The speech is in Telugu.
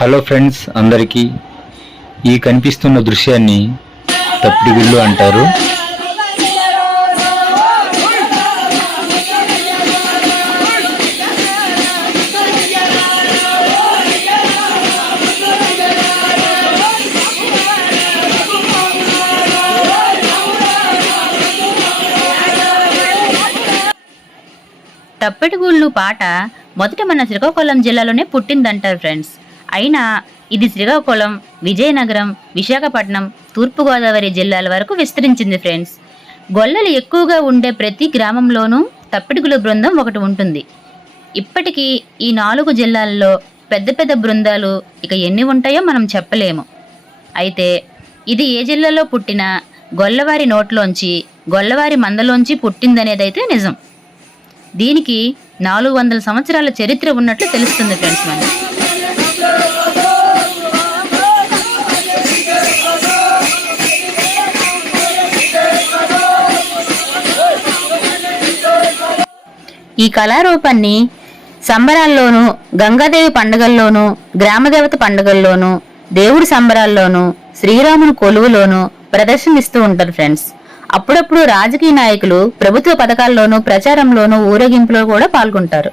హలో ఫ్రెండ్స్ అందరికీ ఈ కనిపిస్తున్న దృశ్యాన్ని తప్పిడిగుళ్ళు అంటారు. తప్పెటగుళ్ళు పాట మొదట మన శ్రీకాకుళం జిల్లాలోనే పుట్టిందంటారు ఫ్రెండ్స్. అయినా ఇది శ్రీకాకుళం, విజయనగరం, విశాఖపట్నం, తూర్పుగోదావరి జిల్లాల వరకు విస్తరించింది ఫ్రెండ్స్. గొల్లలు ఎక్కువగా ఉండే ప్రతి గ్రామంలోనూ తప్పెటగుళ్ళ బృందం ఒకటి ఉంటుంది. ఇప్పటికీ ఈ 4 జిల్లాల్లో పెద్ద పెద్ద బృందాలు ఇక ఎన్ని ఉంటాయో మనం చెప్పలేము. అయితే ఇది ఏ జిల్లాలో పుట్టినా గొల్లవారి నోట్లోంచి, గొల్లవారి మందలోంచి పుట్టిందనేదైతే నిజం. దీనికి 400 సంవత్సరాల చరిత్ర ఉన్నట్లు తెలుస్తుంది ఫ్రెండ్స్. మనకి ఈ కళారూపాన్ని సంబరాల్లోనూ, గంగాదేవి పండుగల్లోనూ, గ్రామదేవత పండుగల్లోనూ, దేవుడి సంబరాల్లోనూ, శ్రీరాముని కొలువులోనూ ప్రదర్శనిస్తూ ఉంటారు ఫ్రెండ్స్. అప్పుడప్పుడు రాజకీయ నాయకులు ప్రభుత్వ పథకాల్లోనూ, ప్రచారంలోనూ, ఊరేగింపులో కూడా పాల్గొంటారు.